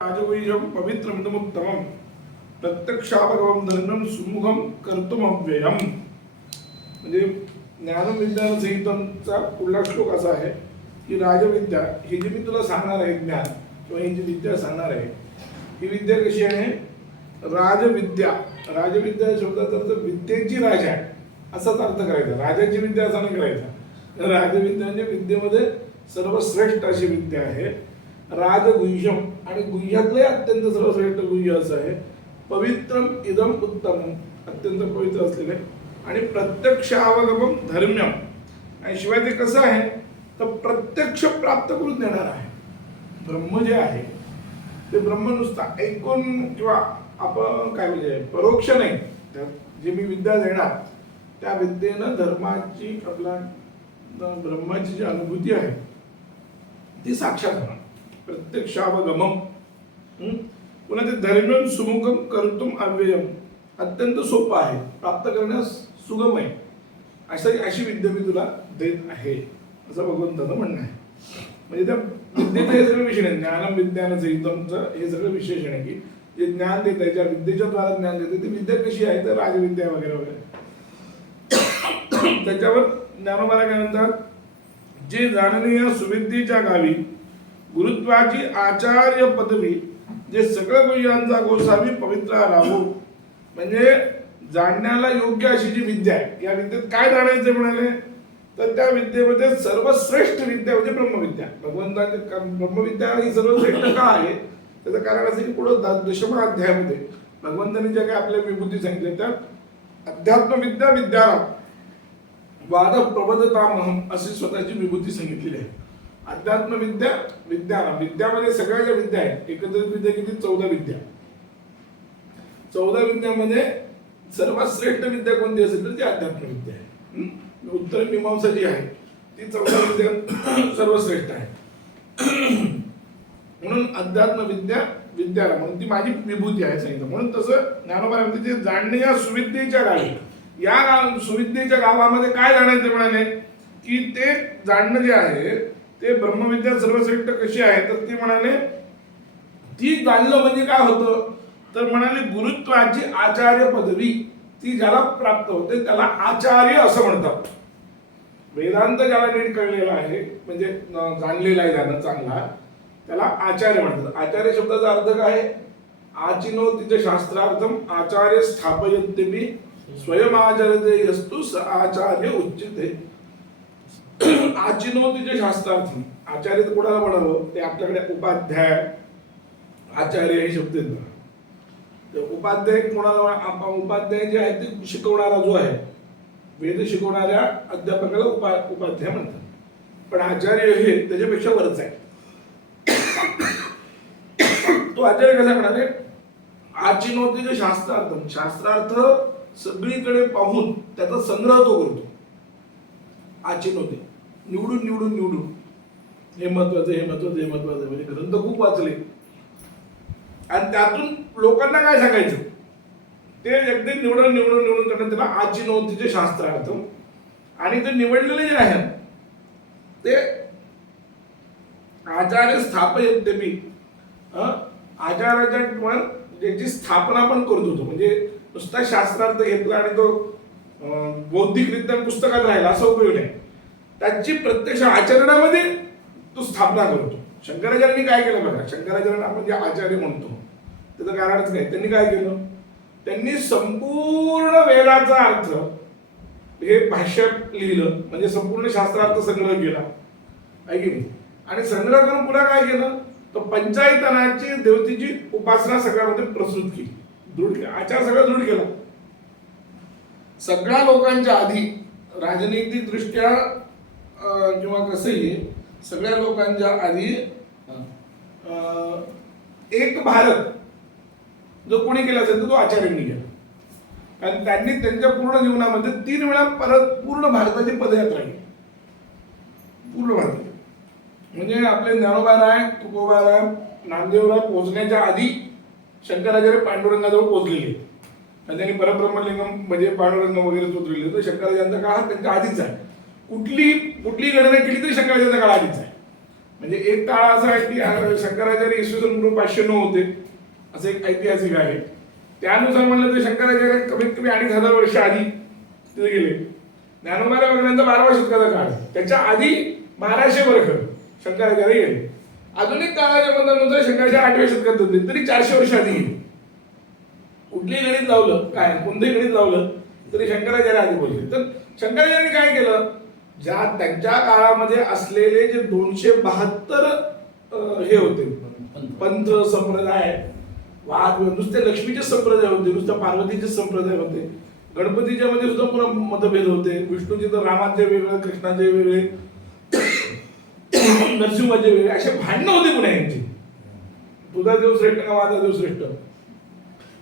राजवैर्यं पवित्रमिदमुत्तमं प्रत्यक्षापगमं धर्म्यं सुमुखं कर्तुमव्ययम्. म्हणजे ज्ञानविज्ञान संहितांचा पुढला श्लोक असा आहे की राजविद्या ही जी मी तुला सांगणार आहे ज्ञान किंवा ही जी विद्या सांगणार आहे ही विद्या कशी आहे. राजविद्या, राजविद्या या शब्दाचा अर्थ विद्येची राजा आहे असाच अर्थ करायचा. राजाची विद्या असा नाही करायचा. राजविद्या म्हणजे विद्येमध्ये सर्वश्रेष्ठ अशी विद्या आहे. राजगुह्यम आणि गुह्यातले अत्यंत सर्वश्रेष्ठ गुह्य असं आहे. पवित्रम इदम उत्तमम, अत्यंत पवित्र असलेले आणि प्रत्यक्षावगमम धर्म्यम. आणि शिवाय ते कसं आहे तर प्रत्यक्ष प्राप्त करून देणार आहे. ब्रह्म जे आहे ते ब्रह्म नुसता ऐकून किंवा आपण काय म्हणजे परोक्ष नाही, जे मी विद्या देणार त्या विद्येनं धर्माची आपला ब्रह्माची जी अनुभूती आहे ती साक्षात होणार. प्रत्यक्षावगमम. पुन्हा ते धर्म्यम सुमुखम कर्तुम अव्ययम, अत्यंत सोपं आहे, प्राप्त करण्यास सुगम आहे. अशी विद्या मी तुला देत आहे असं भगवंताचं म्हणणं आहे. म्हणजे त्या विद्येचं हे सगळं विशेषण आहे. ज्ञानम विज्ञान संहितांचं हे सगळं विशेषण आहे की जे ज्ञान देत आहे, ज्या विद्येच्या द्वारा ज्ञान देते ती विद्या कशी आहे तर राजविद्या वगैरे वगैरे. त्याच्यावर ज्ञानोबा काय म्हणतात, जे जाणणे या सुविद्येच्या गावी गुरुत्वाची आचार्य पदवी, जे सगळं गुह्यांचा गोसावी पवित्र राहू. म्हणजे जाणण्याला योग्य अशी जी विद्या आहे, या विद्येत काय जाणायचं म्हणाले तर त्या विद्येमध्ये सर्वश्रेष्ठ विद्या म्हणजे ब्रह्मविद्या. भगवंताची ब्रह्मविद्या ही सर्वश्रेष्ठ का आहे त्याचं कारण असं की पुढं दशम अध्यायामध्ये भगवंतांनी ज्या काही आपल्या विभूती सांगितल्या त्यात अध्यात्मविद्या विद्याराम वाद प्रबोधतामहम अशी स्वतःची विभूती सांगितलेली आहे. अध्यात्मविद्या विद्याराम, विद्यामध्ये सगळ्या ज्या विद्या आहेत एकत्रित विद्या किती 14 विद्या. 14 विद्यामध्ये सर्वात श्रेष्ठ विद्या कोणती असेल तर ती अध्यात्मविद्या आहे. उत्तर मीमांसा जी आहे ती 14 विद्या सर्वश्रेष्ठ आहे. म्हणून अध्यात्मविद्या विद्याराम म्हणून ती माझी विभूती आहे सांगितलं. म्हणून तसं ज्ञानोबा म्हणते ते जाणणे या सुविद्येच्या गावी, या सुविद्येच्या गावामध्ये काय जाणायचं म्हणाले की ते जाणणं जे आहे ते ब्रह्मविद्या सर्वश्रेष्ठ कशी आहे तर ते म्हणाले ती जाणलं म्हणजे काय होतं तर म्हणाले गुरुत्वाची आचार्य पदवी, ती ज्याला प्राप्त होते त्याला आचार्य असं म्हणतात. वेदांत ज्याला नीट कळलेला आहे म्हणजे जाणलेला आहे ज्यानं चांगला त्याला आचार्य म्हणतात. आचार्य शब्दाचा अर्थ काय, आचिनो तिचे शास्त्रार्थम आचार्य स्थापयत्यपि स्वयमाचरते यस्तु स आचार्य उच्यते. आचिनोतीचे शास्त्रार्थी, आचार्य कोणाला म्हणावं ते आपल्याकडे उपाध्याय आचार्य हे शब्द आहेत. उपाध्याय कोणाला, उपाध्याय जे आहे ते शिकवणारा जो आहे वेद शिकवणाऱ्या अध्यापकाला उपाध्याय म्हणतात. पण आचार्य हे त्याच्यापेक्षा वरच आहे. तो आचार्य कसा म्हणाले आचिनोतीचे शास्त्रार्थ, शास्त्रार्थ सगळीकडे पाहून त्याचा संग्रह तो करतो. आचिनोते निवडून निवडून निवडून हे महत्वाचं हे महत्वाचं हे महत्वाचं, म्हणजे ग्रंथ खूप वाचले आणि त्यातून लोकांना काय सांगायचं ते अगदी निवडून निवडून निवडून करण्यात त्याला आचिनोतीचे शास्त्रार्थ. आणि ते निवडलेले जे आहेत ते आचार्य स्थापयत्यपि, आचार्याच्या ज्याची स्थापना पण करत होतो. म्हणजे नुसता शास्त्रार्थ घेतला आणि तो बौद्धिकरित्या पुस्तकात राहिला असा उपयोग नाही, त्याची प्रत्यक्ष आचरणामध्ये तो स्थापना करतो. शंकराचार्यांनी काय केलं बघा, शंकराचार्यांना आपण जे आचार्य म्हणतो त्याचं कारणच नाही. त्यांनी काय केलं, त्यांनी संपूर्ण वेदाचा अर्थ हे भाष्यात लिहिलं, म्हणजे संपूर्ण शास्त्रार्थ संग्रह केला आहे की नाही. आणि संग्रह करून पुन्हा काय केलं तर पंचायतनाची देवतेची उपासना सगळ्यामध्ये प्रस्तुत केली, दृढ केला, आचार सगळा दृढ केला. सगळ्या लोकांच्या आधी राजनैतिक दृष्ट्या किंवा कसंही सगळ्या लोकांच्या आधी एक भारत जो कोणी केला असेल तर तो आचार्यांनी केला. कारण त्यांनी त्यांच्या पूर्ण जीवनामध्ये 3 वेळा परत पूर्ण भारताची पदयात्रा केली, पूर्ण भारत. म्हणजे आपले ज्ञानोबा राय, तुकोबा राय, नामदेवराय पोहोचण्याच्या आधी शंकराचार्य पांडुरंगाजवळ पोहोचलेले. त्यांनी परब्रह्मलिंगम म्हणजे पांडुरंग वगैरे स्तोत्रले तर शंकराचार्यांचा काळ त्यांच्या आधीच आहे. कुठली गणना केली तरी शंकराचार्यांचा काळ आधीच आहे. म्हणजे एक काळ असा आहे की शंकराचार्य इसवी सन पूर्व 509 होते, असं एक ऐतिहासिक आहे. त्यानुसार म्हणलं तर शंकराचार्य कमीत कमी 2,500 वर्ष आधी तिथे गेले. ज्ञानोबाला वगैरे 12व्या शतकाचा काळ, त्याच्या आधी 1200 वर्ष शंकराचार्य गेले. आधुनिक काळाच्या मतानुसार शंकराचार्य 8व्या शतकात होते, तरी 400 वर्ष आधी गेले. कुठलीही गणित लावलं काय, कोणतेही गणित लावलं तरी शंकराचार्य आधी बोलले. तर शंकराचार्यांनी काय केलं, ज्या त्यांच्या काळामध्ये असलेले जे 272 हे होते पंथ संप्रदाय, वाद, नुसते लक्ष्मीचे संप्रदाय होते, नुसते पार्वतीचे संप्रदाय होते, गणपतीच्या मध्ये सुद्धा पुन्हा मतभेद होते, विष्णूचे तर रामाचे वेगळे, कृष्णाचे वेगळे, नरसिंहाचे वेगळे, असे भांडणं होते पुन्हा यांची. तुझा देव श्रेष्ठ का माझा देव श्रेष्ठ.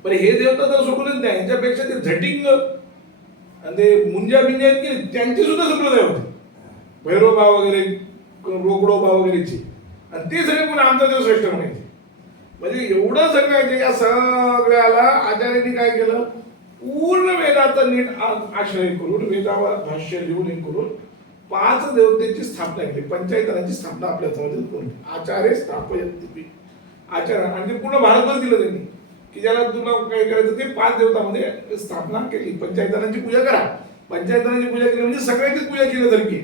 पण हे देवता तर सोडूनच नाही, यांच्यापेक्षा ते झटिंग आणि ते मुंजा बिंजा आहेत की त्यांची सुद्धा संप्रदाय होते, भैरोबा वगैरे, रोकडोबा वगैरेची, आणि ते सगळे पुन्हा आमचा देव श्रेष्ठ म्हणायचे. म्हणजे एवढं सगळं या सगळ्याला आचार्यांनी काय केलं, पूर्ण वेदाचा नीट आश्रय करून, वेदावर भाष्य लिहून हे करून 5 देवतेची स्थापना केली, पंचायतनाची स्थापना आपल्या समाजात करून. आचार्य स्थापयन्ति आचार्य म्हणजे पूर्ण भारतभर दिलं त्यांनी, की ज्याला तुला काय करायचं ते 5 देवतांमध्ये स्थापना केली. पंचायतनाची पूजा करा, पंचायतनाची पूजा केली म्हणजे सगळ्यांचीच पूजा केल्यासारखी.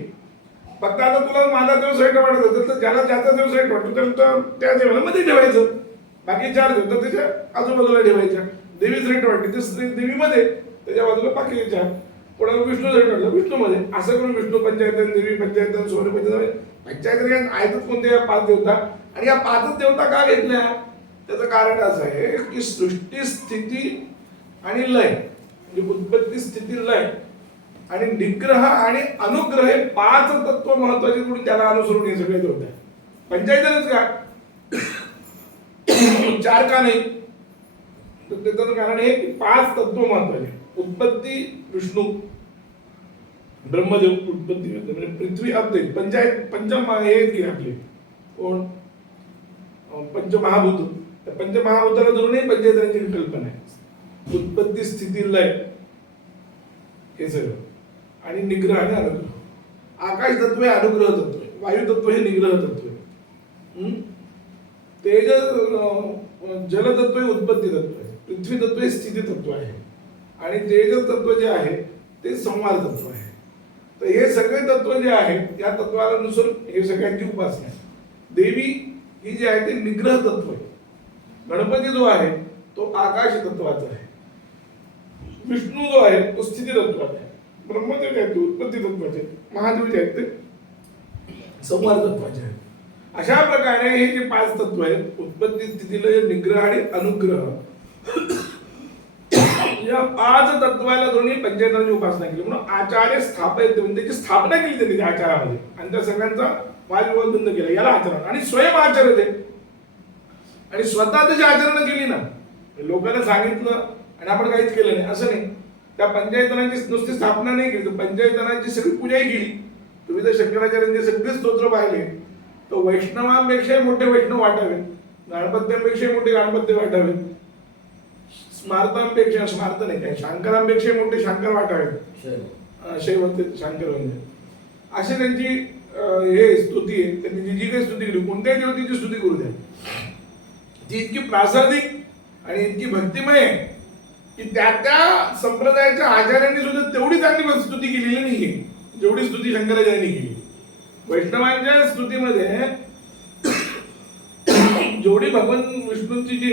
फक्त आता तुला माझा देव श्रेष्ठ वाटत असेल तर ज्याला ज्याचा देव श्रेष्ठ वाटतो तर त्या देवाला मध्ये ठेवायचं, बाकी 4 देवता त्याच्या आजूबाजूला ठेवायच्या. देवी श्रेष्ठ वाटते ते देवीमध्ये, त्याच्या बाजूला बाकीच्या. कोणाला विष्णू श्रेष्ठ वाटलं विष्णूमध्ये, असं करून विष्णू पंचायतन, देवी पंचायतन, सोने पंचायतन, पंचायतन आहेतच कोणत्या या 5 देवता. आणि या 5 देवता का घेतल्या, त्याचं कारण असं आहे की सृष्टी, स्थिती आणि लय, म्हणजे उत्पत्ती, स्थिती, लय आणि निग्रह आणि अनुग्रह हे 5 तत्व महत्वाचे म्हणून त्याला अनुसरून हे सगळे होत आहे. पंचायतनच का 4 का नाही, तर त्याचं कारण हे की 5 तत्व महत्वाचे. उत्पत्ती विष्णू, ब्रह्मदेव उत्पत्ती म्हणजे पृथ्वी अपते, पंचायत पंचम हे की आपले कोण पंचमहाभूत, त्या पंचमहाभूताला धरूनही पंचायतनाची कल्पना आहे. उत्पत्ती, स्थिती, लय हे सगळं, आणि निग्रह आणि अनुग्रह. आकाश तत्व हे अनुग्रह तत्व आहे, वायू तत्व हे निग्रह तत्व आहे, तेज जल तत्व हे उत्पत्ती तत्व आहे, पृथ्वी तत्व हे स्थिती तत्व आहे, आणि तेज तत्व जे आहे ते संवाद तत्व आहे. तर हे सगळे तत्व जे आहेत या तत्वाला नुसार हे सगळ्यांची उपासना आहे. देवी ही जी आहे ते निग्रह तत्व आहे, गणपती जो आहे तो आकाश तत्वाचा आहे, विष्णू जो आहे तो स्थिती तत्वाचा आहे, ब्रह्मदेव जे आहे ते उत्पत्ती तत्वाचे आहे, महादेव जे आहेत ते संवाद तत्वाचे आहेत. अशा प्रकारे हे जे 5 तत्व आहेत, उत्पत्ती, स्थिती, लय, निग्रह आणि अनुग्रह, या 5 तत्वाला दोन्ही पंचायतनाची उपासना केली. म्हणून आचार्य स्थापयत म्हणजे त्याची स्थापना केली त्यांनी त्या आचारामध्ये, आणि त्या सगळ्यांचा वादविवाद बंद केला, याला आचरण. आणि स्वयं आचार्य ते, आणि स्वतः त्याची आचरण केली ना, लोकांना सांगितलं आणि आपण काहीच केलं नाही असं नाही. त्या पंचायतनाची नुसती स्थापना नाही केली, तर पंचायतनाची सगळी पूजाही केली. तुम्ही जर शंकराचार्यांचे सगळे स्तोत्र पाहिले तर वैष्णवांपेक्षाही मोठे वैष्णव वाटावेत, गणपत्यांपेक्षाही मोठे गणपत्य वाटावेत, स्मारतांपेक्षा, स्मार्त नाही काय, शांकरांपेक्षा मोठे शांकर वाटावेत, शैव शांकर म्हणजे अशी त्यांची हे स्तुती आहे. त्यांनी जी काही स्तुती केली, कोणत्याही देवतेची स्तुती करू द्या, ती इतकी प्रासादिक आणि इतकी भक्तिमय आहे की त्या संप्रदायाच्या आचार्यांनी सुद्धा तेवढी चांगली स्तुती केलेली नाहीये जेवढी स्तुती शंकराचार्यांनी केली. वैष्णवांच्या स्तुतीमध्ये जेवढी भगवान विष्णूंची जी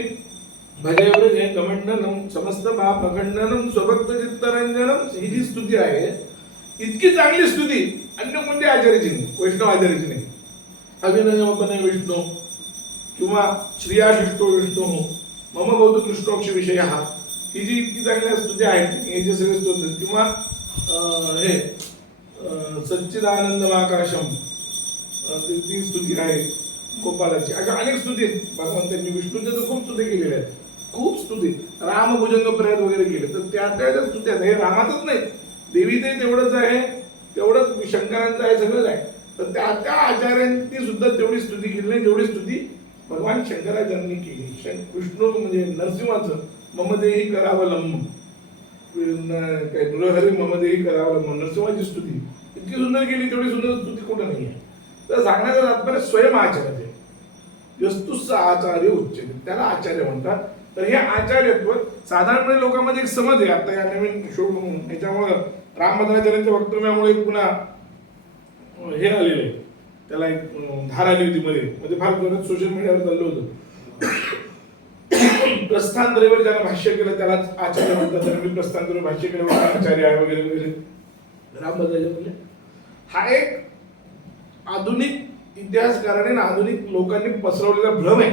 भजयवर जे कमंडनम समस्त महाप्रखंडनम स्वभक्त चित्तरंजनम ही जी स्तुती आहे, इतकी चांगली स्तुती अन्य कोणत्या आचार्याची नाही, वैष्णव आचार्याची नाही. अभिनयमपने विष्णू किंवा श्रियाशिष्टो विष्णू मम भवतु कृष्णोक्ष विषय, ही जी इतकी चांगल्या स्तुती आहेत, हे जे सगळे स्तोत्र, किंवा हे सच्चिदानंदम आकाशम ती स्तुती आहे गोपालाची, अशा अनेक स्तुती आहेत भगवंतांनी. विष्णूच्या तर खूप स्तुती केलेल्या आहेत, खूप स्तुती, रामभुजंग प्रयत्न वगैरे केले, तर त्या स्तुती आहेत. हे रामाचंच नाही, देवीचंही तेवढंच आहे, तेवढंच शंकरांचं आहे, सगळंच आहे. तर त्या आचार्यांनी सुद्धा तेवढी स्तुती केली नाही जेवढी स्तुती भगवान शंकराचार्यांनी केली. विष्णू म्हणजे नरसिंहाचं ममदेही करावलंब, नृहरी ममदेही करावलंब, नरसिंहाची स्तुती इतकी सुंदर केली, तेवढी सुंदर स्तुती कुठं नाही आहे. तर सांगण्याचं तात्पर्य स्वयं आचार्य वस्तुस्थ आचार्य उच्चते, त्याला आचार्य म्हणतात. तर हे आचार्यत्व साधारणपणे लोकांमध्ये एक समज आहे. आता या नवीन शो याच्यामुळं रामभद्राचार्यांच्या वक्तव्यामुळे पुन्हा हे आलेलं आहे, त्याला एक धार आली होती मध्ये फार जोरात सोशल मीडियावर चाललं होतं. प्रस्थानत्रयीवर ज्याला भाष्य केलं त्यालाच आचार्य म्हणतात. तर मी प्रस्थानत्रय भाष्य केलं आचार्य आहे वगैरे वगैरे. रामभद्राचार्य हा एक आधुनिक इतिहासकाराने आधुनिक लोकांनी पसरवलेला भ्रम आहे.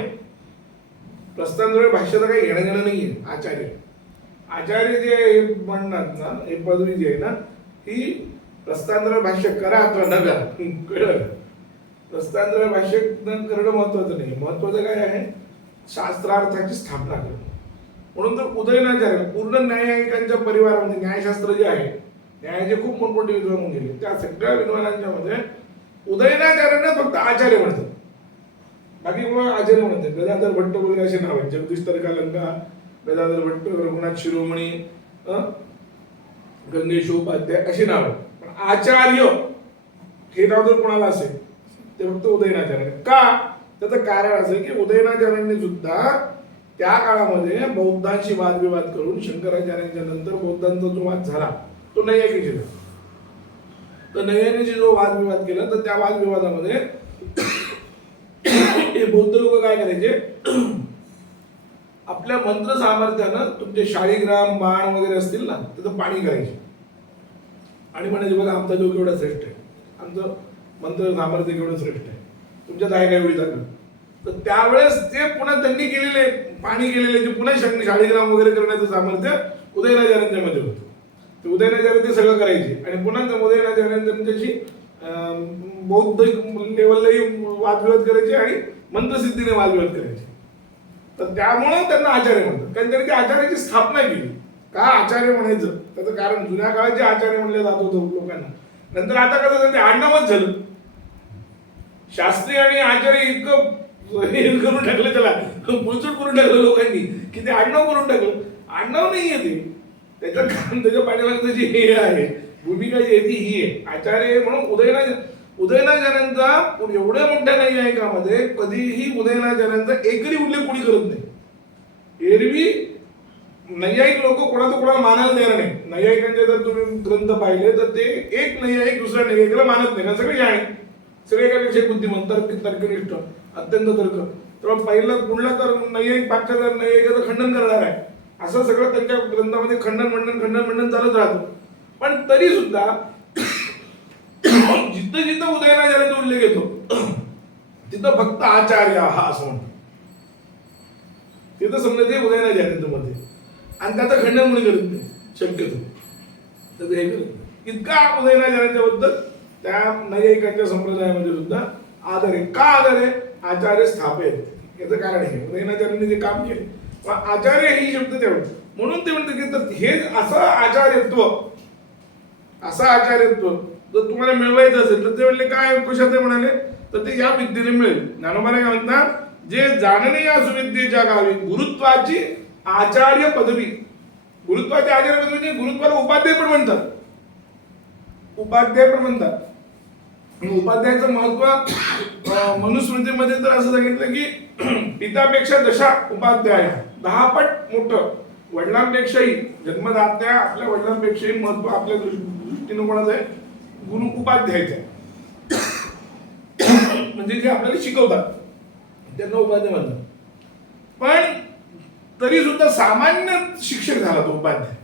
प्रस्थानत्रय भाष्याचं काही घेणं देणं नाहीये. आचार्य जे म्हणतात ना, हे पदवी जी आहे ना, ही प्रस्थानत्रय भाष्य करा अथवा न करा, कळलं. प्रस्थानत्रय भाष्य न करणं महत्वाचं नाही. महत्वाचं काय आहे, शास्त्रार्थाची स्थापना करणं. म्हणून तर उदयनाचार्य पूर्ण न्यायिकांच्या परिवारामध्ये न्यायशास्त्र जे आहे, न्यायाचे खूप मोठमोठे विद्वान होऊन गेले, त्या सगळ्या विद्वानांच्या मध्ये उदयनाचार्यांना फक्त आचार्य म्हणतात. बाकी कोण आचार्य म्हणतात. गदाधर भट्ट वगैरे असे नाव आहेत. जगदीश तर्कालंका, गदाधर भट्ट, रघुनाथ शिरोमणी, गंगेशोपाध्याय अशी नाव. पण आचार्य हे नाव जर कोणाला असेल ते फक्त उदयनाचार्य. का? त्याचं कारण असं की उदयनाचार्यांनी सुद्धा त्या काळामध्ये बौद्धांशी वादविवाद करून शंकराचार्यांच्या नंतर बौद्धांचा जो वाद झाला तो नैयायिकांशी झाला. तर नैयायिकांशी जो वादविवाद केला, तर त्या वादविवादामध्ये हे बौद्ध लोक काय करायचे, आपल्या मंत्र सामर्थ्यानं तुमचे शाळीग्राम बाण वगैरे असतील ना, त्याचं पाणी करायचे आणि म्हणायचे बघा आमचा जो केवढा श्रेष्ठ आहे, आमचं मंत्र सामर्थ्य केवढं श्रेष्ठ आहे, तुमच्यात आहे काय एवढी ताकद. तर त्यावेळेस ते पुन्हा त्यांनी केलेले पाणी केलेले जे पुन्हा शाळीग्राम वगैरे करण्याचं सामर्थ्य उदयनाचार्यांच्या मध्ये होतं. ते उदयनाचार्य ते सगळं करायचे आणि पुन्हा उदयनाचार्यांनी त्यांच्याशी बौद्ध लेवललाही वादविवाद करायचे आणि मंत्रसिद्धीने वादविवाद करायचे. तर त्यामुळं त्यांना आचार्य म्हणतात. कारण त्यांनी त्या आचार्याची स्थापना केली. का आचार्य म्हणायचं त्याचं कारण, जुन्या काळात जे आचार्य म्हणले जात होतं लोकांना, नंतर आता कसं त्यांचे आडनावच झालं. शास्त्री आणि आचार्य इतकं हे करून टाकलं, त्याला पुलचूट करून टाकलं लोकांनी की ते आडनाव करून टाकलं. आडनाव नाही आहे ते, त्याचं कारण त्याच्या पाठीमागे जी हे आहे भूमिका जी आहे ती ही आहे आचार्य. म्हणून उदयनाचार्यांचा एवढ्या मोठ्या नैयायिकामध्ये कधीही उदयनाचार्यांचा एकही उल्लेख कोणी करत नाही. एरवी नैयायिक लोक कोणाचं कोणाला मानायला तयार नाही. नैयायिकांचे जर तुम्ही ग्रंथ पाहिले तर ते एक नैयायिक दुसऱ्या नैयायिकाला मानत नाही. कारण सगळे जाणे, सगळे एकापेक्षा बुद्धिमंत, तर्कनिष्ठ, अत्यंत तर्क. तर पहिलं कुठला तर नैयायिक पाठ्याचा नैयायिकाचं खंडन करणार आहे, असं सगळं त्यांच्या ग्रंथामध्ये खंडन मंडन चालत राहतं. पण तरी सुद्धा जिथं जिथं उदयनाचार्यांचा उल्लेख येतो तिथं फक्त आचार्य हा असं म्हणतो. तिथं समजायचे उदयनाचार्यांच्या मध्ये, आणि त्याचं खंडन कोणी करत नाही शक्यतो. त्याचं हे करत नाही. इतका उदयनाचार्यांच्या बद्दल त्या नैयायिकांच्या संप्रदायामध्ये सुद्धा आदर आहे. का आदर आहे? आचार्य स्थापित, याचं कारण आहे उदयनाचार्यांनी जे काम केले. आचार्य ही शब्द तेवढं, म्हणून ते म्हणतात की तर हे असं आचार्यत्व जर तुम्हाला मिळवायचं असेल तर ते म्हणले काय कशात म्हणाले, तर ते या विद्येने मिळेल. ज्ञानोबाने काय म्हणतात, जे जाणणे या सुविद्येच्या गावी गुरुत्वाची आचार्य पदवी. गुरुत्वाची आचार्य पदवी म्हणजे गुरुत्वाला उपाध्याय पण म्हणतात. उपाध्यायाचं महत्व मनुस्मृतीमध्ये तर असं सांगितलं की पितापेक्षा दशा उपाध्याय, 10 पट मोठं. वडिलांपेक्षाही जन्मदात्या आपल्या वडिलांपेक्षाही महत्व आपल्या दृष्टीने कोणाचं आहे, गुरु उपाध्यायाचं आहे. म्हणजे जे आपल्याला शिकवतात त्यांना उपाध्याय म्हणतात. पण तरी सुद्धा सामान्य शिक्षक झाला तो उपाध्याय,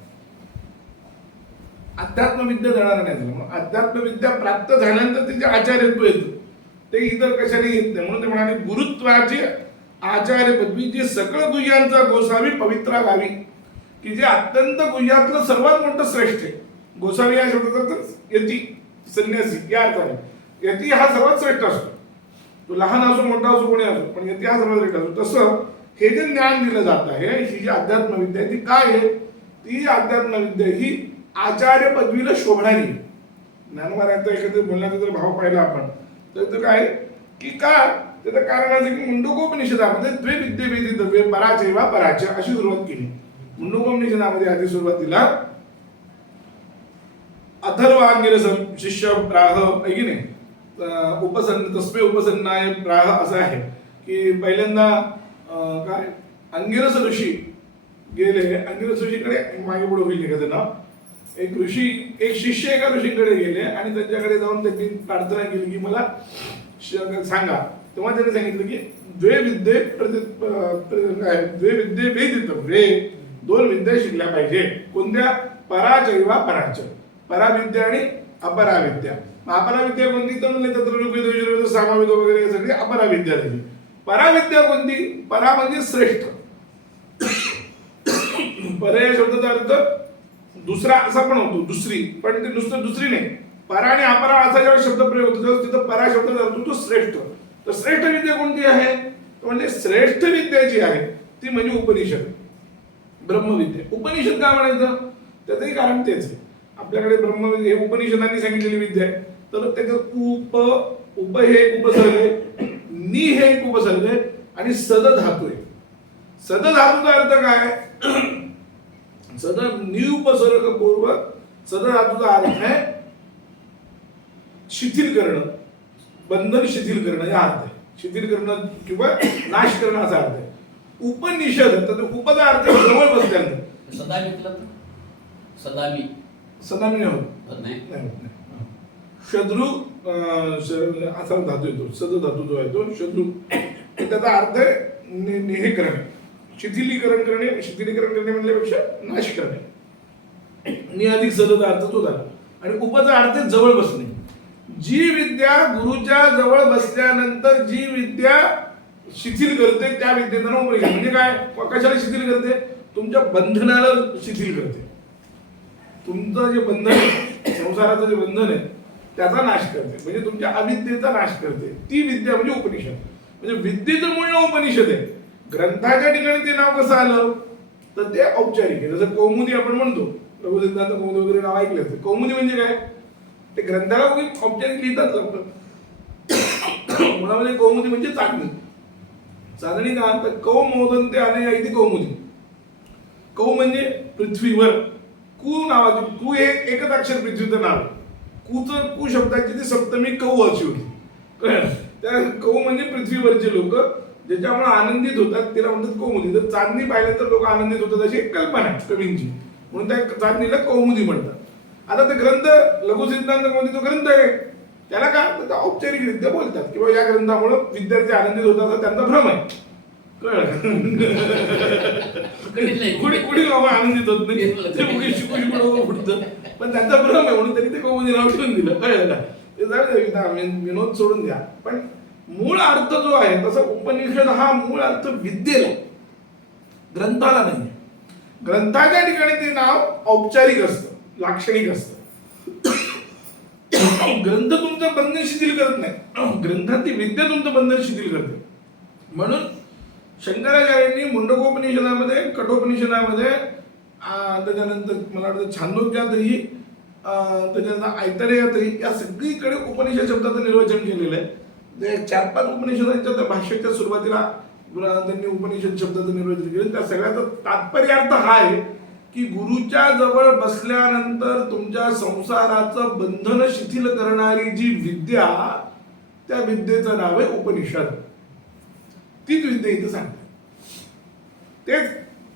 अध्यात्मविद्या जाणार नाही. म्हणून अध्यात्मविद्या प्राप्त झाल्यानंतर तिचे आचार्यत्व येतं, ते इतर कशाने येत नाही. म्हणून ते म्हणाले गुरुत्वाची आचार्य पदवी, जी सकळ गुह्यांचा गोसावी पवित्रा गावी, की जे अत्यंत गुह्यातलं सर्वात मोठं श्रेष्ठ आहे. गोसावी या शब्दाचा यती, संन्यासी या अर्थाने. यती हा सर्वात श्रेष्ठ असतो, तो लहान असो मोठा असो कोणी असो, पण यती हा सर्वात श्रेष्ठ असतो. तसं हे जे ज्ञान दिलं जात आहे, ही जी अध्यात्मविद्या आहे ती काय आहे, ती अध्यात्मविद्या ही आचार्य पदवीला शोभणारी. ज्ञानोबांचा एखाद्या बोलण्याचा जर भाव पाहिला आपण तर काय की का, त्याचं कारण असं की मुंडकोपनिषदामध्ये द्वे विद्ये वेदी द्रव्ये पराचैवा पराच अशी सुरुवात केली. मुंडकोपनिषदामध्ये आधी सुरुवातीला अथर्वांगिरसम शिष्य प्राह ऐकी नाही, उपसन्न तस्मै उपसन्नाय प्राह असं आहे की पहिल्यांदा काय अंगिरस ऋषी गेले. अंगिरस ऋषीकडे मागे पुढे होईल एखादं नाव. एक ऋषी एक शिष्य एका ऋषीकडे गेले आणि त्यांच्याकडे जाऊन त्यांनी प्रार्थना केली की मला सांगा. तेव्हा त्यांनी सांगितलं की द्वे विद्ये वे दोन विद्या शिकल्या पाहिजे. कोणत्या? पराचैवा पराच, पराविद्या आणि अपराविद्या. अपराविद्या कोणती? तर म्हणले तत्र ऋग्वेद यजुर्वेद सामवेद वगैरे सगळी अपराविद्या झाली. पराविद्या कोणती? परा म्हणजे श्रेष्ठ. पर या शब्दाचा अर्थ दुसरा असा पण होतो, दुसरी, पण ते नुसतं दुसरी नाही. परा आणि अपरा असा जेव्हा शब्द प्रयोग होतो तेव्हा तिथं परा शब्दाचा अर्थ तो श्रेष्ठ. तर श्रेष्ठ विद्या कोणती आहे? म्हणजे श्रेष्ठ विद्या जी आहे ती म्हणजे उपनिषद, ब्रह्मविद्या. उपनिषद का म्हणायचं? त्याचंही कारण तेच आहे. आपल्याकडे ब्रह्म हे उपनिषदांनी सांगितलेली विद्या आहे. तर त्याच्यात उप हे एक उपसर्ग आहे, नि हे एक उपसर्ग आहे आणि सद धातू आहे. सद धातूचा अर्थ काय? सद निउपसर्ग पूर्वक सद धातूचा अर्थ आहे शिथिल करणं, बंधन शिथिल करणं या अर्थ आहे. शिथिल करणं किंवा नाश करणं असा अर्थ आहे. उपनिषद तर उपचा अर्थ जवळ बसल्यानंतर. सदामी नाही होत. शत्रू असा धातू येतो, सद धातू जो आहे तो शत्रू. त्याचा अर्थ आहे हे करणे, शिथिलीकरण करणे. शिथिलीकरण करणे म्हणल्यापेक्षा नाश करणे. नि अधिक सदचा अर्थ तो झाला. आणि उपचा अर्थ जवळ बसणे. जी विद्या गुरुच्या जवळ बसल्यानंतर जी विद्या शिथिल करते त्या विद्येचा नाव उपनिषद. म्हणजे काय? कशाला शिथिल करते? तुमच्या बंधनाला शिथिल करते. तुमचं जे बंधन, संसाराचं जे बंधन आहे त्याचा नाश करते, म्हणजे तुमच्या अविद्येचा नाश करते. ती विद्या म्हणजे उपनिषद. म्हणजे विद्येचं मूळ नाव उपनिषद आहे. ग्रंथाच्या ठिकाणी ते नाव कसं आलं तर ते औपचारिक आहे. जसं कौमुदी आपण म्हणतो, लघुसिद्धांत कौमुदी वगैरे नाव ऐकलं असतं. कौमुदी म्हणजे काय? ते ग्रंथाला औपचारिक लिहितात लोक. मुळामध्ये कौमुदी म्हणजे चाचणी. चाचणी का? तर कौमोदन ते आले इथे कौमुदी. कौ म्हणजे पृथ्वीवर. कु नावाचे, कु हे एकच अक्षर पृथ्वीचं नाव. कु शब्दाची ती सप्तमी कौ अशी होती. त्या कौ म्हणजे पृथ्वीवरचे लोक ज्याच्यामुळे आनंदित होतात त्याला म्हणतात कौमुदी. तर चांदणी पाहिल्यानंतर लोक आनंदित होतात अशी एक कल्पना आहे कवींची, म्हणून त्या चांदणीला कौमुदी म्हणतात. आता ते ग्रंथ लघुसिद्धांत कौमुदी तो ग्रंथ आहे, त्याला काय औपचारिक रित्या बोलतात किंवा या ग्रंथामुळे विद्यार्थी आनंदित होतात असा त्यांचा भ्रम आहे. कुणी बाबा आनंदित होत नाही, ते शिकू फुटतं, पण त्यांचा भ्रम आहे म्हणून त्यांनी ते कौमुदी नाव ठेवून दिलं. कळलं का? ते जाऊ विनोद सोडून द्या. पण मूळ अर्थ जो आहे तसा उपनिषद हा मूळ अर्थ विद्येला, ग्रंथाला नाही. ग्रंथाच्या ठिकाणी ते नाव औपचारिक असतं, लाक्षणिक असतं. ग्रंथ तुमचं बंधन शिथिल करत नाही, ग्रंथातली विद्या तुमचं बंधन शिथिल करते. म्हणून शंकराचार्यांनी मुंडकोपनिषदामध्ये, कठोपनिषदामध्ये, त्याच्यानंतर मला वाटतं छांदोग्यातही, त्याच्यानंतर ऐतरेयातही या सगळीकडे उपनिषद शब्दाचं निर्वचन केलेलं आहे. 4-5 उपनिषदांच्या त्या भाष्याच्या सुरुवातीला त्यांनी उपनिषद शब्दाचं निर्वचन केलं. त्या सगळ्याचा तात्पर्यार्थ हा आहे की गुरुच्या जवळ बसल्यानंतर तुमच्या संसाराचं बंधन शिथिल करणारी जी विद्या, त्या विद्येचं नाव आहे उपनिषद. तीच विद्या इथं सांगते.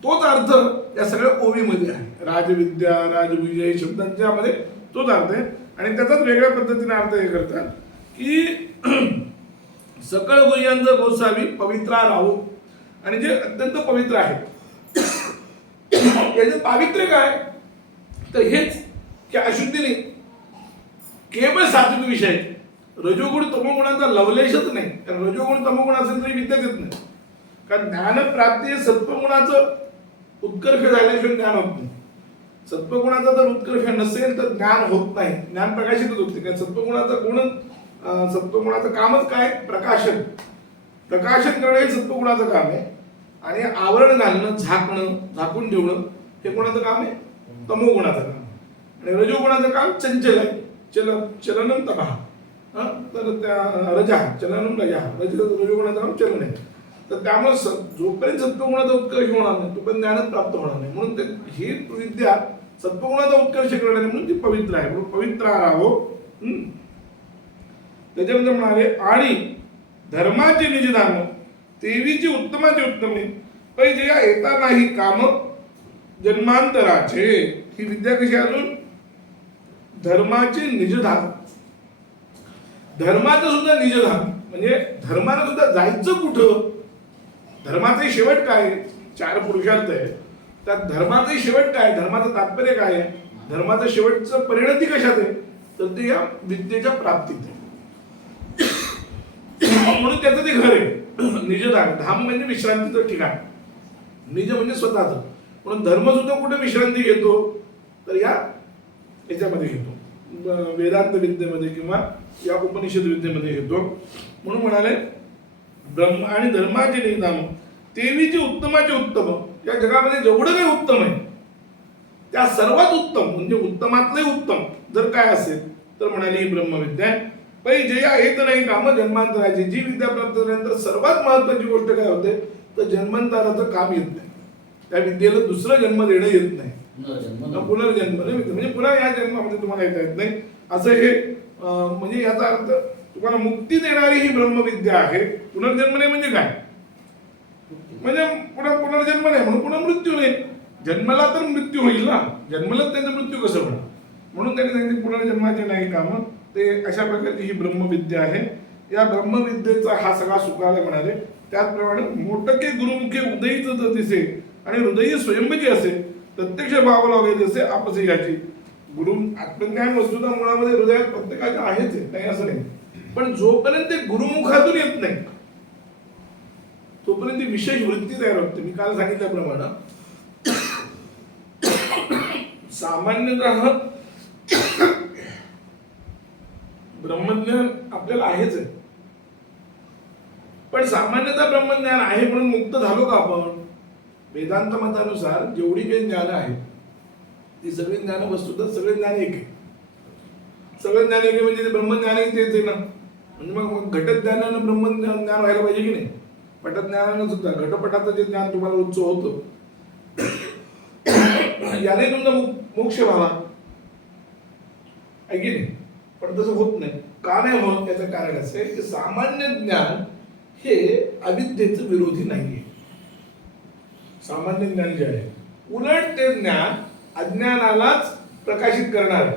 तोच अर्थ या सगळ्या ओवीमध्ये आहे. राजविद्या, राजविजय शब्दांच्या मध्ये तोच अर्थ आहे. आणि त्याचाच वेगळ्या पद्धतीने अर्थ हे करतात की सकळ गुह्यांचं गोसावी पवित्रा राहो. आणि जे अत्यंत पवित्र आहे याचं पावित्र्य काय? तर हेच की अशुद्धी नाही, केवळ सात्विक विषय. रजोगुण तमोगुणाचा लवलेशच नाही. कारण रजोगुण तमोगुण असेल तरी विद्याच येत नाही. कारण ज्ञानप्राप्ती सत्वगुणाचं उत्कर्ष झाल्याशिवाय ज्ञान होत नाही. सत्वगुणाचा जर उत्कर्ष नसेल तर ज्ञान होत नाही, ज्ञान प्रकाशितच होते. कारण सत्वगुणाचा गुण, सत्वगुणाचं कामच काय? प्रकाशन. प्रकाशन करणं हे सत्वगुणाचं काम आहे. आणि आवरण घालणं, झाकणं, झाकून ठेवणं हे कोणाचं काम आहे? तमोगुणाचं काम. आणि रजोगुणाचं काम चंचल आहे. चलनम तपः. तर त्या रजा, चलनम रजा, रजोगुणाचं काम चलन आहे. तर त्यामुळे जोपर्यंत सत्वगुणाचा उत्कर्ष होणार नाही तोपर्यंत ज्ञानच प्राप्त होणार नाही. म्हणून ही विद्या सत्वगुणाचा उत्कर्ष करणारी म्हणून ती पवित्र आहे. म्हणून पवित्र राहो. त्याच्यानंतर म्हणाले आणि धर्माचे निजधाम तेवीची उत्तमाचे उत्तमे पाहिजे या येता नाही काम जन्मांतराचे. ही विद्या कशी अजून धर्माचे निजधाम, धर्माचं सुद्धा निजधाम म्हणजे धर्माला सुद्धा जायचं कुठं, धर्माचे शेवट काय, 4 पुरुषार्थ आहे त्यात धर्माचे शेवट काय, धर्माचं तात्पर्य काय आहे, धर्माचं शेवटचं परिणती कशात आहे, तर ते या विद्येच्या प्राप्तीत आहे. म्हणून त्याचं ते घर आहे निजधाम. धाम म्हणजे विश्रांतीचं ठिकाण, निज म्हणजे स्वतःच. म्हणून धर्म सुद्धा कुठे विश्रांती घेतो तर या याच्यामध्ये घेतो, वेदांत विद्येमध्ये किंवा या उपनिषद विद्येमध्ये घेतो. म्हणून म्हणाले ब्रह्म आणि धर्माचे निजधाम तेवीचे उत्तमाचे उत्तम. या जगामध्ये जेवढं काही उत्तम आहे त्या सर्वात उत्तम म्हणजे उत्तमातले उत्तम जर काय असेल तर म्हणाले ही ब्रह्मविद्या. पाहिजे या येत नाही काम जन्मांतराची. जी विद्या प्राप्त झाल्यानंतर सर्वात महत्वाची गोष्ट काय होते तर जन्मांतराचं काम येत नाही. त्या विद्येला दुसरा जन्म देणं येत नाही, पुनर्जन्म म्हणजे पुन्हा या जन्मामध्ये तुम्हाला येता येत नाही असं हे म्हणजे याचा अर्थ तुम्हाला मुक्ती देणारी ही ब्रह्मविद्या आहे. पुनर्जन्म नाही म्हणजे काय, म्हणजे पुन्हा पुनर्जन्म नाही म्हणून पुन्हा मृत्यू नाही. जन्माला तर मृत्यू होईल ना, जन्माला त्यांचा मृत्यू कसं होणार, म्हणून त्यांनी सांगितले पुनर्जन्माचे नाही काम. ते अशा प्रकारची ही ब्रह्मविद्या आहे. या ब्रह्मविद्येचा हा सगळा सुकालय म्हणाले. त्याचप्रमाणे मोठके गुरुमुखे उदयीच दिसे आणि हृदय स्वयंभूची असे प्रत्यक्ष भाव लावले जसे आपसे याची. गुरु आत्मज्ञान वस्तुता मुळामध्ये हृदयात प्रत्येकाच्या आहेच आहे, नाही असं नाही. पण जोपर्यंत ते गुरुमुखातून येत नाही तोपर्यंत विशेष वृत्ती तयार होते. मी काल सांगितल्याप्रमाणे सामान्यतः ब्रह्मज्ञान आपल्याला आहेच आहे, पण सामान्यतः ब्रह्मज्ञान आहे म्हणून मुक्त झालो का आपण. वेदांत मतानुसार जेवढी काही ज्ञान आहेत ती सगळी ज्ञान वस्तुतः सगळे ज्ञान एक आहे. सगळं ज्ञान एक आहे म्हणजे ते ब्रह्मज्ञानही तेच आहे ना. म्हणजे मग घटज्ञानानं ब्रह्मज्ञान व्हायला पाहिजे की नाही. पटज्ञानानं सुद्धा घटपटाचं जे ज्ञान तुम्हाला उच्च होतं याने तुमचा मोक्ष व्हावा आहे की नाही. पण तसं होत नाही. का नाही होत याचं कारण असं आहे की सामान्य ज्ञान हे अविद्येचं विरोधी नाहीये. सामान्य ज्ञान जे आहे उलट ते ज्ञान अज्ञानालाच प्रकाशित करणार आहे.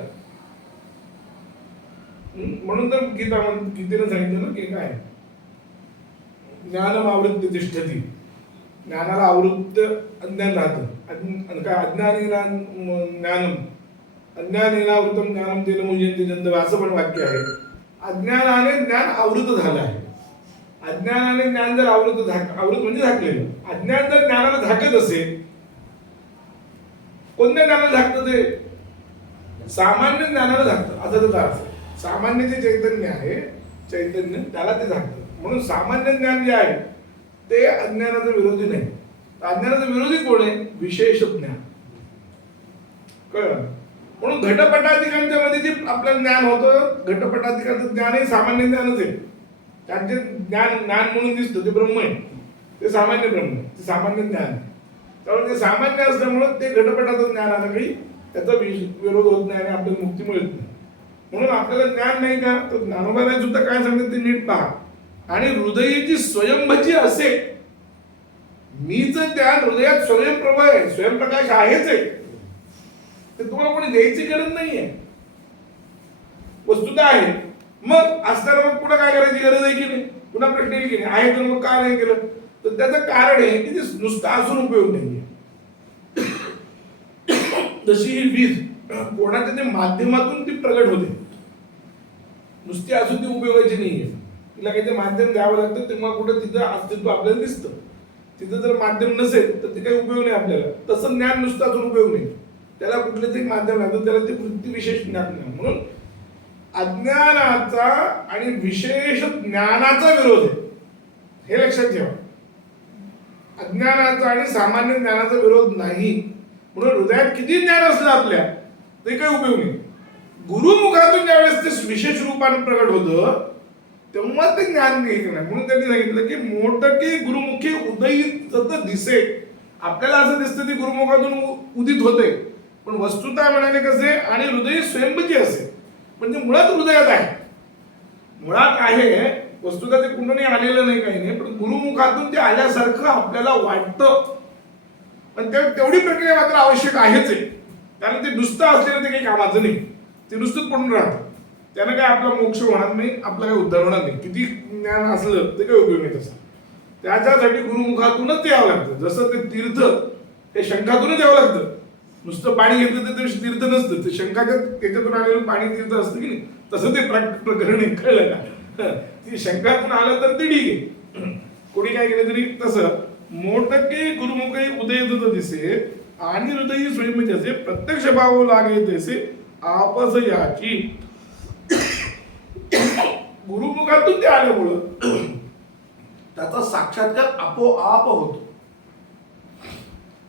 म्हणून तर गीतेनं सांगितलं ना की काय ज्ञानम आवृत्ती तिष्ठती. ज्ञानाला आवृत्त अज्ञान राहतं. काय ज्ञानम अज्ञानेनावृतम ज्ञानम तेन मुह्यन्ते जन्तवे असं पण वाक्य आहे. अज्ञानाने ज्ञान आवृत झालं आहे. अज्ञानाने ज्ञान जर आवृत म्हणजे झाकलेलं. अज्ञान जर ज्ञानाला झाकत असेल, कोणत्या ज्ञानाला झाकतं ते सामान्य ज्ञानाला झाकतं असं त्याचा अर्थ. सामान्य जे चैतन्य आहे चैतन्य त्याला ते झाकतं. म्हणून सामान्य ज्ञान जे आहे ते अज्ञानाचा विरोधी नाही. अज्ञानाचा विरोधी कोण आहे, विशेष ज्ञान. कळलं. म्हणून घटपटाधिकांच्या मध्ये जे आपलं ज्ञान होतं घटपटाधिकांचं ज्ञान हे सामान्य ज्ञानच आहे. त्यांचे ज्ञान म्हणून दिसतं ते ब्रह्म आहे, ते सामान्य ब्रह्म आहे, ते सामान्य ज्ञान आहे. त्यामुळे ते सामान्य असल्यामुळे ते घटपटाचं ज्ञान आलं काही त्याचा विरोध होत नाही आणि आपल्याला मुक्ती मिळत नाही. म्हणून आपल्याला ज्ञान नाही का तर ज्ञानोबाने सुद्धा काय सांगतात ते नीट पहा. आणि हृदयाची स्वयंभजी असे. मीच ज्ञान हृदयात स्वयंप्रभ आहे, स्वयंप्रकाश आहेच आहे. ते तुम्हाला कोणी द्यायची गरज नाहीये, वस्तुता आहे. मग असताना मग पुन्हा काय करायची गरज आहे की नाही, पुन्हा प्रश्न येईल की नाही आहे तर मग का नाही केलं. तर त्याचं कारण आहे की ते नुसतं असून उपयोग नाहीये. जशी ही वीज कोणाच्या ते माध्यमातून ती प्रगट होते, नुसती असून ती उपयोगाची नाहीये. तिला काही माध्यम द्यावं लागतं तेव्हा कुठं तिथं अस्तित्व आपल्याला दिसतं. तिथं जर माध्यम नसेल तर ते काही उपयोग नाही आपल्याला. तसं ज्ञान नुसतं असून उपयोग नाही, त्याला कुठलं तरी माध्यम लागतं, त्याला ते वृत्ती विशेष ज्ञान नाही. म्हणून अज्ञानाचा आणि विशेष ज्ञानाचा विरोध आहे, हे लक्षात ठेवा. अज्ञानाचा आणि सामान्य ज्ञानाचा विरोध नाही. म्हणून हृदयात किती ज्ञान असलं आपल्या ते काही उपयोग नाही. गुरुमुखातून ज्यावेळेस ते विशेष रूपाने प्रगट होतं तेव्हा ते ज्ञान नाही. म्हणून त्यांनी सांगितलं की मोठके गुरुमुखी उदयीत दिसे. आपल्याला असं दिसतं ते गुरुमुखातून उदित होते, पण वस्तुता म्हणाले कसे आणि हृदय स्वयंभूची असे. म्हणजे मुळात हृदयात आहे. मुळात आहे वस्तुतः ते कुठूनही आलेलं नाही, काही नाही, पण गुरुमुखातून ते आल्यासारखं आपल्याला वाटतं. पण तेवढी प्रक्रिया मात्र आवश्यक आहेच आहे, कारण ते नुसतं असलेलं ते काही कामाचं नाही, ते नुसतंच पडून राहतं. त्यानं काय आपला मोक्ष होणार नाही, आपला काही उद्धार होणार नाही. किती ज्ञान असलं ते काही उपयोग नाही तसं. त्याच्यासाठी गुरुमुखातूनच यावं लागतं. जसं ते तीर्थ ते शंखातूनच यावं लागतं. नुसतं पाणी घेतलं तर ते तीर्थ नसतं, ते शंखाच्या त्याच्यातून आलेलं पाणी तीर्थ असतं की नाही, तसं ते प्रकरण आहे. कळलं का? ती शंखातून आलं तर ते ठीक आहे, कोणी काय केलं तरी. तसं मोठके गुरुमुखे उदय दिसे आणि हृदयी स्वयं जसे प्रत्यक्ष भाव लागे तसे आपस याची. गुरुमुखातून ते आल्यामुळं त्याचा साक्षात्कार आपोआप होतो.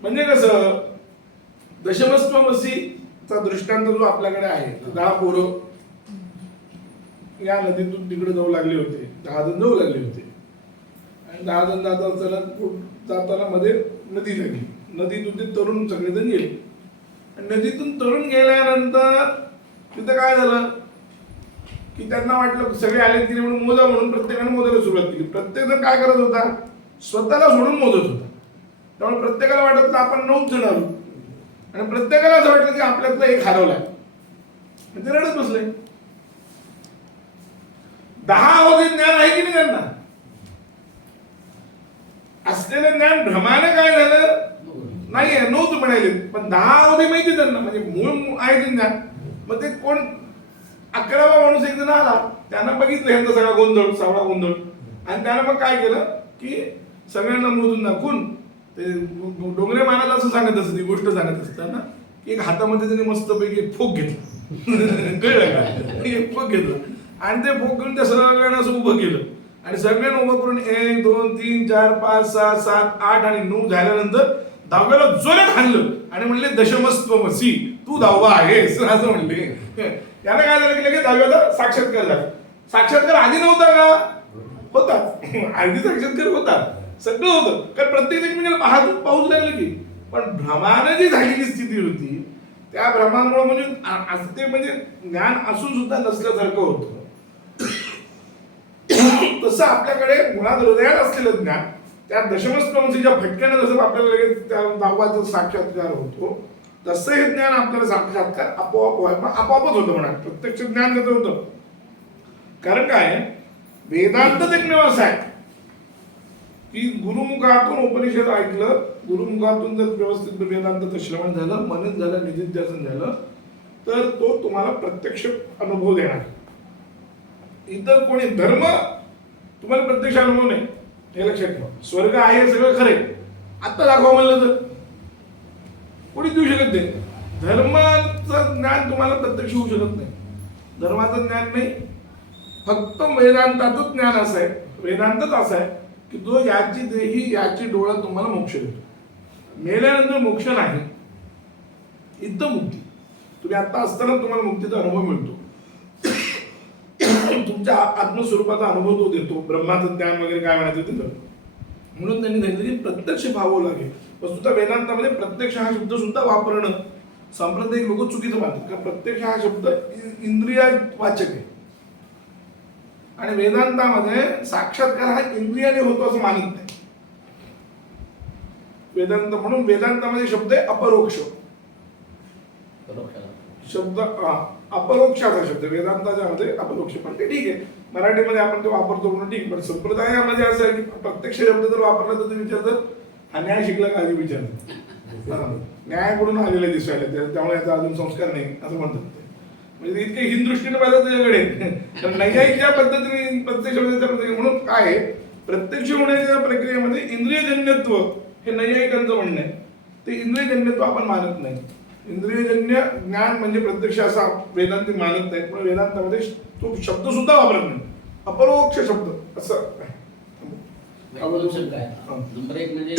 म्हणजे कसं, दशमस्त्वमसीचा दृष्टांत जो आपल्याकडे आहे, 10 पोरं या नदीतून तिकडे जाऊ लागले होते, 10 जण जाऊ लागले होते, आणि 10 जण जाताना मध्ये नदी लागली. नदीतून ते तरुण सगळेजण गेले, आणि नदीतून तरुण गेल्यानंतर तिथं काय झालं की त्यांना वाटलं सगळे आले तिने म्हणून मोजा, म्हणून प्रत्येकाने मोजायला सुरुवात केली. प्रत्येक जण काय करत होता, स्वतःला सोडून मोजत होता. त्यामुळे प्रत्येकाला वाटत होतं आपण 9 जण आलो, आणि प्रत्येकाला असं वाटलं की आपल्यातला एक हरवलाय, ते रडत बसले. 10 अवधी ज्ञान आहे की नाही त्यांना, असलेलं ज्ञान भ्रमाने काय झालं नाही, नव्हतं म्हणाले, पण 10 अवधी माहिती त्यांना, म्हणजे मूळ आहे ते ज्ञान. मग ते कोण 11वा माणूस एक जण आला, त्यानं बघितलं यांचा सगळा गोंधळ, सावळा गोंधळ, आणि त्यानं मग काय केलं की सगळ्यांना मोजून दाखवून ते डोंगरे महाराज असं सांगत असत, ती गोष्ट सांगत असताना की एक हातामध्ये त्याने मस्तपैकी एक फोक घेतला. कळलं का? एक फोक घेतला, आणि ते फोक घेऊन त्या सगळ्यांना असं उभं केलं, आणि सगळ्यांना उभं करून 1 2 3 4 5 6 7 8 आणि 9 झाल्यानंतर 10व्याला जोरात हाणलं आणि म्हणले दशमस्त्वमसी, तू 10वा आहेस, असं म्हणले. याला काय झालं की लगेच 10व्याचा साक्षात्कार झाला. साक्षात्कार आधी नव्हता का? होता. आधी साक्षात्कार होता, सगळं होतं, कारण प्रत्येक जण पाहूच लागलं की. पण भ्रमानं जी झालेली स्थिती होती, त्या भ्रमामुळे म्हणजे ते म्हणजे ज्ञान असून सुद्धा नसल्यासारखं होतं. तसं आपल्याकडे मुळात हृदयात असलेलं ज्ञान त्या दशमस्त्वमसीच्या फटक्यानं जसं आपल्याला लगेच त्या 10वाचा साक्षात्कार होतो, तसं हे ज्ञान आपल्याला साक्षात्कार आपोआपच होतं. म्हणा प्रत्यक्ष ज्ञान त्याचं होतं. कारण काय, वेदांत एकमेव असं आहे की गुरुमुखातून उपनिषद ऐकलं, गुरुमुखातून जर व्यवस्थित वेदांत श्रवण झालं, मनन झालं, निधिध्यासन झालं, तर तो तुम्हाला प्रत्यक्ष अनुभव देणार. इतर कोणी धर्म तुम्हाला प्रत्यक्ष अनुभव नाही, हे लक्षात ठेवा. स्वर्ग आहे सगळं खरे, आता दाखवा म्हणलं तर कोणी देऊ शकत नाही. धर्माचं ज्ञान तुम्हाला प्रत्यक्ष होऊ शकत नाही, धर्माचं ज्ञान नाही. फक्त वेदांताचं ज्ञान असं आहे, वेदांतच असं आहे की जो याची देही याची डोळा तुम्हाला मोक्ष देतो. मेल्यानंतर मोक्ष नाही, इथं मुक्ती. तुम्ही आता असताना तुम्हाला मुक्तीचा अनुभव मिळतो, तुमच्या आत्मस्वरूपाचा अनुभव तो देतो, ब्रह्माचं ज्ञान वगैरे काय म्हणायचं तिथं. म्हणून त्यांनी सांगितलं की प्रत्यक्ष भावं लागेल. वस्तुतः वेदांतामध्ये प्रत्यक्ष हा शब्द सुद्धा वापरणं सांप्रदायिक लोक चुकीचं मानतात, कारण प्रत्यक्ष हा शब्द इंद्रिय वाचक आहे, आणि वेदांतामध्ये साक्षात्कार हा इंद्रियाने होतो असं मानत नाही वेदांत. म्हणून वेदांतामध्ये शब्द आहे अपरोक्ष शब्द, अपरोक्षाचा शब्द वेदांताच्या मध्ये अपरोक्ष. पण ते ठीक आहे, मराठीमध्ये आपण ते वापरतो म्हणून ठीक. पण संप्रदायामध्ये असं आहे की प्रत्यक्ष शब्द जर वापरला तर तुम्ही विचारतात हा न्याय शिकला का, आधी विचारतात. न्यायाकडून आलेला दिसायला, त्यामुळे याचा अजून संस्कार नाही असं म्हणतात. म्हणजे इतके हिंदृष्टीने पाहिजे त्याच्याकडे नैयायिक पद्धतीने प्रत्यक्ष शब्दाच्या. म्हणून काय प्रत्यक्ष होण्याच्या प्रक्रियेमध्ये इंद्रियजन्यत्व हे नैयायिकांचं म्हणणं आहे. ते इंद्रियजन्यत्व आपण मानत नाही. इंद्रियजन्य ज्ञान म्हणजे प्रत्यक्ष असा वेदांती मानत नाहीत. पण वेदांतामध्ये तो शब्द सुद्धा वापरत नाही, अपरोक्ष शब्द असं. नंबर 1 म्हणजे